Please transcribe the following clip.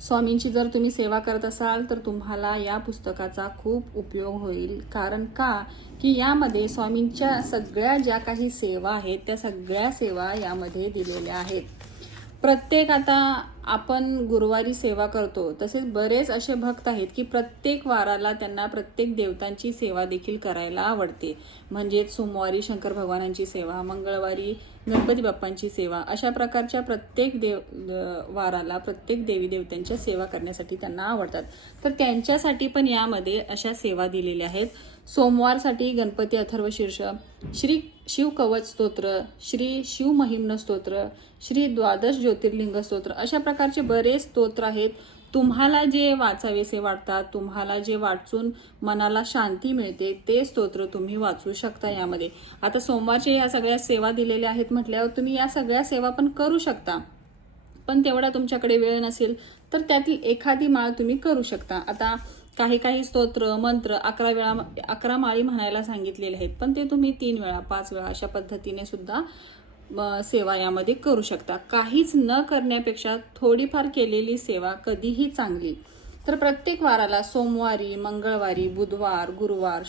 स्वामींची जर तुम्ही सेवा करत असाल तर तुम्हाला या पुस्तकाचा खूप उपयोग होईल. कारण का की यामध्ये स्वामींच्या सगळ्या ज्या काही सेवा आहेत त्या सगळ्या सेवा यामध्ये दिलेल्या आहेत. प्रत्येक आता आपण गुरुवारी सेवा करतो, तसेच बरेच असे भक्त आहेत की प्रत्येक वाराला त्यांना प्रत्येक देवतांची सेवा देखील करायला आवडते. म्हणजे सोमवारी शंकर भगवानांची सेवा, मंगळवारी गणपती बाप्पांची सेवा, अशा प्रकारच्या प्रत्येक वाराला प्रत्येक देवी देवतांच्या सेवा करण्यासाठी त्यांना आवडतात. तर त्यांच्यासाठी पण यामध्ये अशा सेवा दिलेल्या आहेत. सोमवारसाठी गणपती अथर्वशीर्ष, श्री शिव कवच स्तोत्र, श्री शिव महिम्न स्तोत्र, श्री द्वादश ज्योतिर्लिंग स्तोत्र, अशा प्रकारचे बरेच स्तोत्र आहेत. तुम्हाला जे वाचावेसे वाटतात, तुम्हाला जे वाचून मनाला शांती मिळते ते स्तोत्र तुम्ही वाचू शकता यामध्ये. आता सोमवारच्या या सगळ्या सेवा दिलेल्या आहेत म्हटल्यावर तुम्ही या सगळ्या सेवा पण करू शकता. पण तेवढा तुमच्याकडे वेळ नसेल तर त्यातील एखादी माळ तुम्ही करू शकता. आता काही काही स्तोत्र मंत्र 11 माळी म्हणायला सांगितलेले आहेत, पण ते तुम्ही 3 वेळा 5 वेळा अशा पद्धतीने सुद्धा सेवा यामध्ये करू शकता. काहीच न करण्यापेक्षा थोडीफार केलेली सेवा कधीही चांगली. तर प्रत्येक वाराला सोमवारी, मंगळवारी, बुधवार, गुरुवार